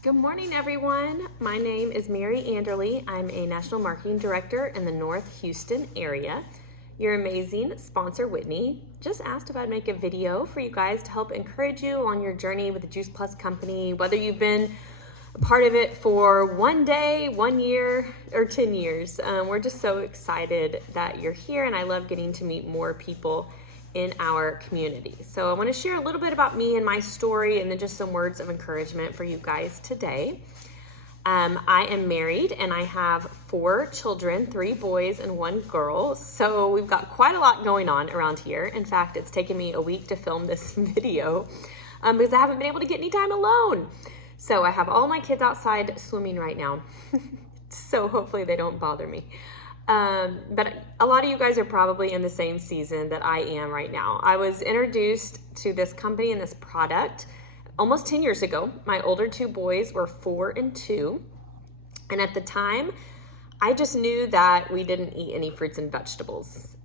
Good morning, everyone. My name is Mary Anderle. I'm a National Marketing Director in the North Houston area. Your amazing sponsor, Whitney, just asked if I'd make a video for you guys to help encourage you on your journey with the Juice Plus company, whether you've been a part of it for 1 day, 1 year, or 10 years. We're just so excited that you're here, and I love getting to meet more people in our community. So I want to share a little bit about me and my story, and then just some words of encouragement for you guys today. I am married and I have 4 children, 3 boys and 1 girl. So we've got quite a lot going on around here. In fact, it's taken me a week to film this video because I haven't been able to get any time alone. So I have all my kids outside swimming right now. So hopefully they don't bother me. But a lot of you guys are probably in the same season that I am right now. I was introduced to this company and this product almost 10 years ago. My older 2 boys were 4 and 2. And at the time, I just knew that we didn't eat any fruits and vegetables.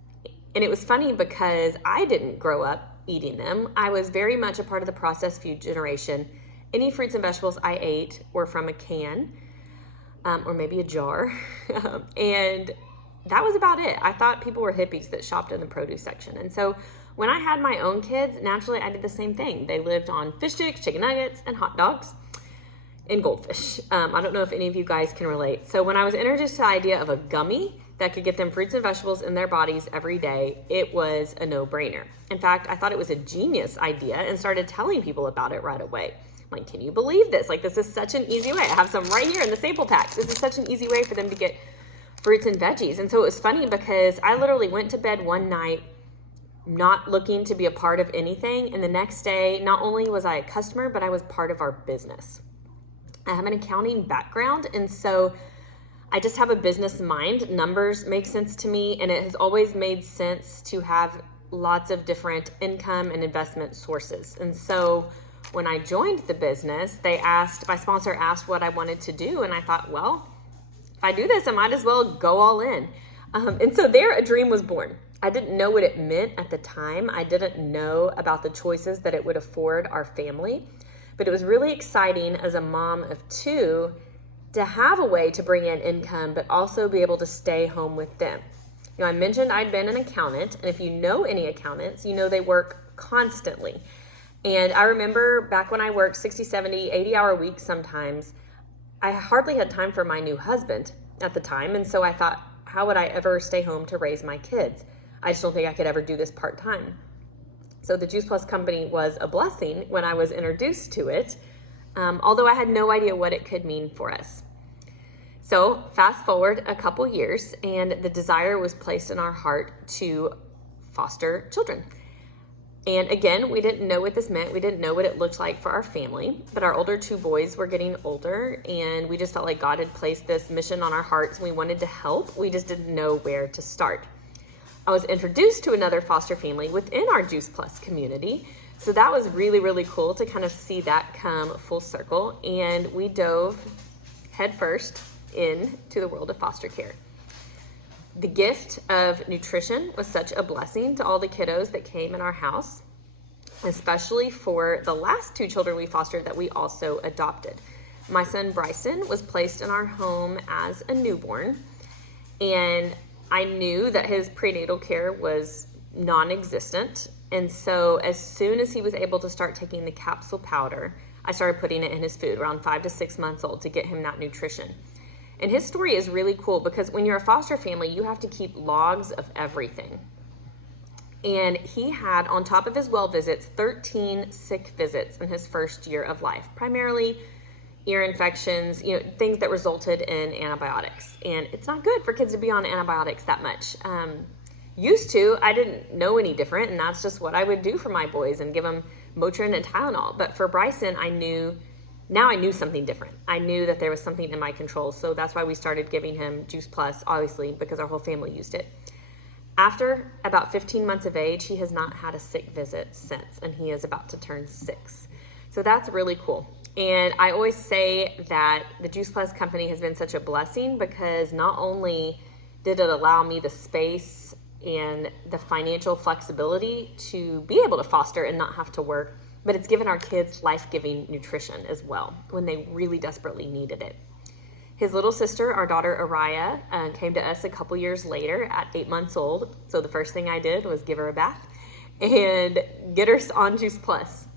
And it was funny because I didn't grow up eating them. I was very much a part of the processed food generation. Any fruits and vegetables I ate were from a can or maybe a jar. And that was about it. I thought people were hippies that shopped in the produce section. And so when I had my own kids, naturally I did the same thing. They lived on fish sticks, chicken nuggets, and hot dogs, and goldfish. I don't know if any of you guys can relate. So when I was introduced to the idea of a gummy that could get them fruits and vegetables in their bodies every day, it was a no-brainer. In fact, I thought it was a genius idea and started telling people about it right away. I'm like, can you believe this? Like, this is such an easy way. I have some right here in the sample packs. This is such an easy way for them to get fruits and veggies. And so it was funny because I literally went to bed one night not looking to be a part of anything. And the next day, not only was I a customer, but I was part of our business. I have an accounting background, and so I just have a business mind. Numbers make sense to me, and it has always made sense to have lots of different income and investment sources. And so when I joined the business, my sponsor asked what I wanted to do, and I thought, well, if I do this, I might as well go all in. And so there, a dream was born. I didn't know what it meant at the time. I didn't know about the choices that it would afford our family. But it was really exciting as a mom of 2 to have a way to bring in income, but also be able to stay home with them. You know, I mentioned I'd been an accountant, and if you know any accountants, you know they work constantly. And I remember back when I worked 60, 70, 80-hour weeks sometimes, I hardly had time for my new husband at the time. And so I thought, how would I ever stay home to raise my kids? I just don't think I could ever do this part-time. So the Juice Plus company was a blessing when I was introduced to it, although I had no idea what it could mean for us. So fast forward a couple years, and the desire was placed in our heart to foster children. And again, we didn't know what this meant. We didn't know what it looked like for our family, but our older 2 boys were getting older, and we just felt like God had placed this mission on our hearts. We wanted to help. We just didn't know where to start. I was introduced to another foster family within our Juice Plus community. So that was really, really cool to kind of see that come full circle. And we dove headfirst into the world of foster care. The gift of nutrition was such a blessing to all the kiddos that came in our house, especially for the last 2 children we fostered that we also adopted. My son Bryson was placed in our home as a newborn, and I knew that his prenatal care was non-existent. And so as soon as he was able to start taking the capsule powder, I started putting it in his food around 5 to 6 months old to get him that nutrition. And his story is really cool because when you're a foster family, you have to keep logs of everything. And he had, on top of his well visits, 13 sick visits in his first year of life, primarily ear infections, things that resulted in antibiotics. And it's not good for kids to be on antibiotics that much. Used to, I didn't know any different, and that's just what I would do for my boys and give them Motrin and Tylenol. But for Bryson, I knew something different. I knew that there was something in my control. So that's why we started giving him Juice Plus, obviously, because our whole family used it. After about 15 months of age, he has not had a sick visit since, and he is about to turn 6. So that's really cool. And I always say that the Juice Plus company has been such a blessing because not only did it allow me the space and the financial flexibility to be able to foster and not have to work, but it's given our kids life-giving nutrition as well when they really desperately needed it. His little sister, our daughter Araya, came to us a couple years later at 8 months old. So the first thing I did was give her a bath and get her on Juice Plus.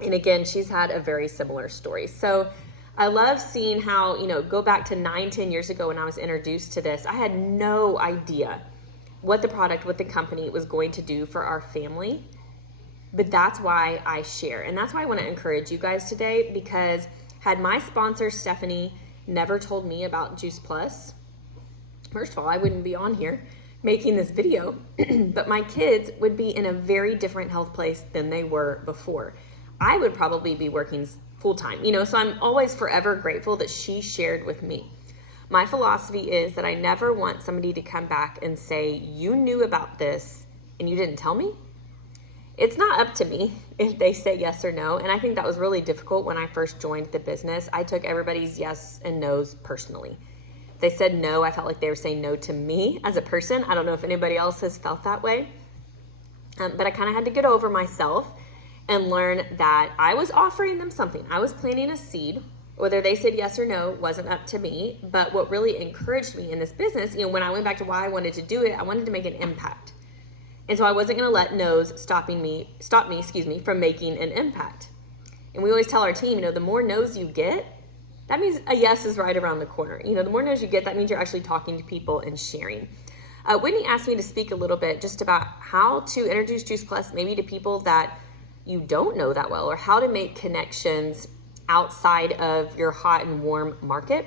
And again, she's had a very similar story. So I love seeing how, go back to 9-10 years ago when I was introduced to this. I had no idea what the product, what the company was going to do for our family. But that's why I share. And that's why I want to encourage you guys today, because had my sponsor, Stephanie, never told me about Juice Plus, first of all, I wouldn't be on here making this video, but my kids would be in a very different health place than they were before. I would probably be working full-time, so I'm always forever grateful that she shared with me. My philosophy is that I never want somebody to come back and say, you knew about this and you didn't tell me. It's not up to me if they say yes or no. And I think that was really difficult when I first joined the business. I took everybody's yes and no's personally. They said no. I felt like they were saying no to me as a person. I don't know if anybody else has felt that way. But I kind of had to get over myself and learn that I was offering them something. I was planting a seed. Whether they said yes or no wasn't up to me. But what really encouraged me in this business, when I went back to why I wanted to do it, I wanted to make an impact. And so I wasn't going to let no's stop me, from making an impact. And we always tell our team, the more no's you get, that means a yes is right around the corner. The more no's you get, that means you're actually talking to people and sharing. Whitney asked me to speak a little bit just about how to introduce Juice Plus maybe to people that you don't know that well, or how to make connections outside of your hot and warm market.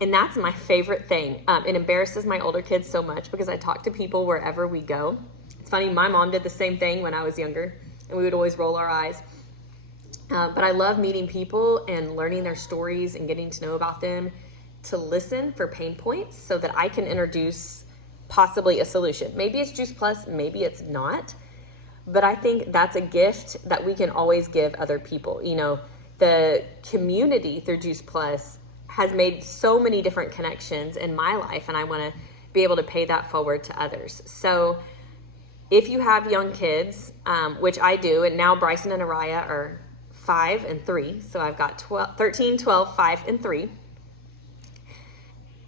And that's my favorite thing. It embarrasses my older kids so much because I talk to people wherever we go. It's funny, my mom did the same thing when I was younger, and we would always roll our eyes. But I love meeting people and learning their stories and getting to know about them, to listen for pain points so that I can introduce possibly a solution. Maybe it's Juice Plus, maybe it's not. But I think that's a gift that we can always give other people. The community through Juice Plus has made so many different connections in my life, and I want to be able to pay that forward to others. So if you have young kids, which I do, and now Bryson and Araya are 5 and 3, so I've got 13, 12, 5, and 3.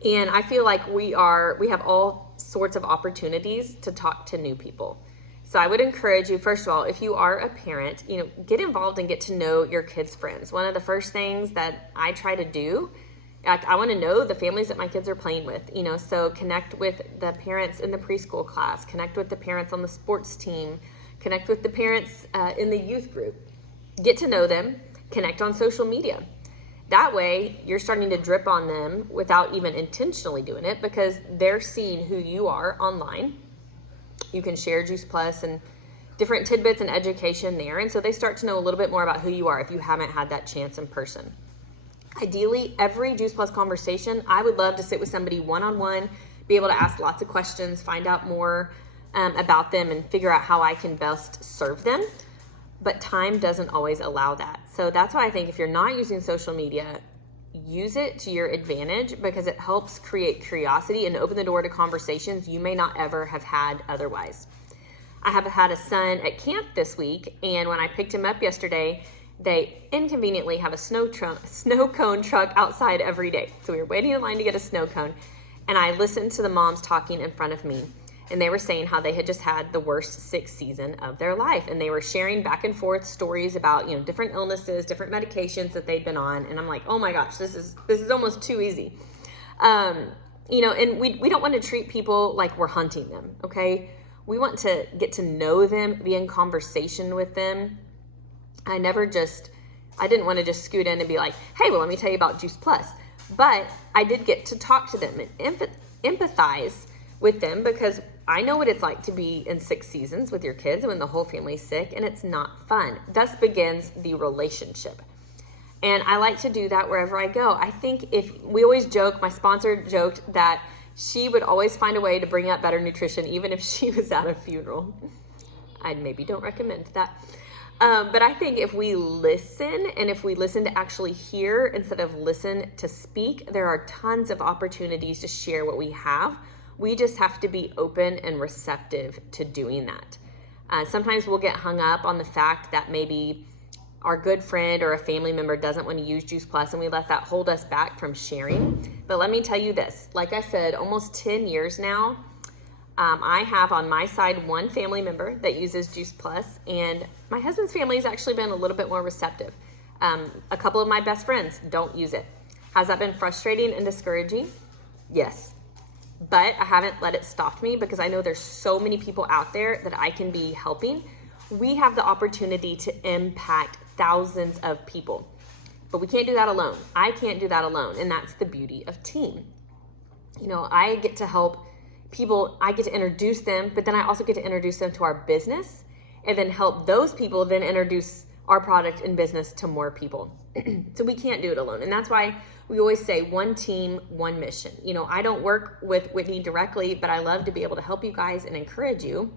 And I feel like we have all sorts of opportunities to talk to new people. So I would encourage you, first of all, if you are a parent, get involved and get to know your kids' friends. One of the first things that I try to do, I want to know the families that my kids are playing with, so connect with the parents in the preschool class, connect with the parents on the sports team, connect with the parents in the youth group, get to know them, connect on social media. That way you're starting to drip on them without even intentionally doing it, because they're seeing who you are online. You can share Juice Plus and different tidbits and education there. And so they start to know a little bit more about who you are if you haven't had that chance in person. Ideally, every Juice Plus conversation, I would love to sit with somebody one-on-one, be able to ask lots of questions, find out more about them, and figure out how I can best serve them. But time doesn't always allow that. So that's why I think if you're not using social media, use it to your advantage, because it helps create curiosity and open the door to conversations you may not ever have had otherwise. I have had a son at camp this week, and when I picked him up yesterday, they inconveniently have a snow cone truck outside every day. So we were waiting in line to get a snow cone, and I listened to the moms talking in front of me, and they were saying how they had just had the worst sick season of their life, and they were sharing back and forth stories about different illnesses, different medications that they'd been on, and I'm like, oh my gosh, this is almost too easy. And we don't want to treat people like we're hunting them, okay? We want to get to know them, be in conversation with them. I didn't want to just scoot in and be like, hey, well, let me tell you about Juice Plus. But I did get to talk to them and empathize with them, because I know what it's like to be in sick seasons with your kids when the whole family's sick, and it's not fun. Thus begins the relationship. And I like to do that wherever I go. I think we always joke, my sponsor joked that she would always find a way to bring up better nutrition, even if she was at a funeral. I maybe don't recommend that. But I think if we listen, and if we listen to actually hear instead of listen to speak, there are tons of opportunities to share what we have. We just have to be open and receptive to doing that. Sometimes we'll get hung up on the fact that maybe our good friend or a family member doesn't want to use Juice Plus, and we let that hold us back from sharing. But let me tell you this, like I said, almost 10 years now, I have on my side one family member that uses Juice Plus, and my husband's family has actually been a little bit more receptive. A couple of my best friends don't use it. Has that been frustrating and discouraging? Yes. But I haven't let it stop me, because I know there's so many people out there that I can be helping. We have the opportunity to impact thousands of people, but we can't do that alone. I can't do that alone, and that's the beauty of team. You know, I get to help people, I get to introduce them, but then I also get to introduce them to our business, and then help those people then introduce our product and business to more people. So we can't do it alone, and that's why we always say one team, one mission. You know, I don't work with Whitney directly, but I love to be able to help you guys and encourage you,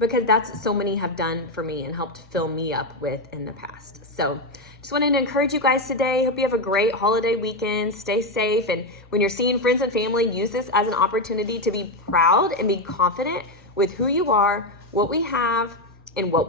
because that's so many have done for me and helped fill me up with in the past. So just wanted to encourage you guys today. Hope you have a great holiday weekend. Stay safe. And when you're seeing friends and family, use this as an opportunity to be proud and be confident with who you are, what we have, and what we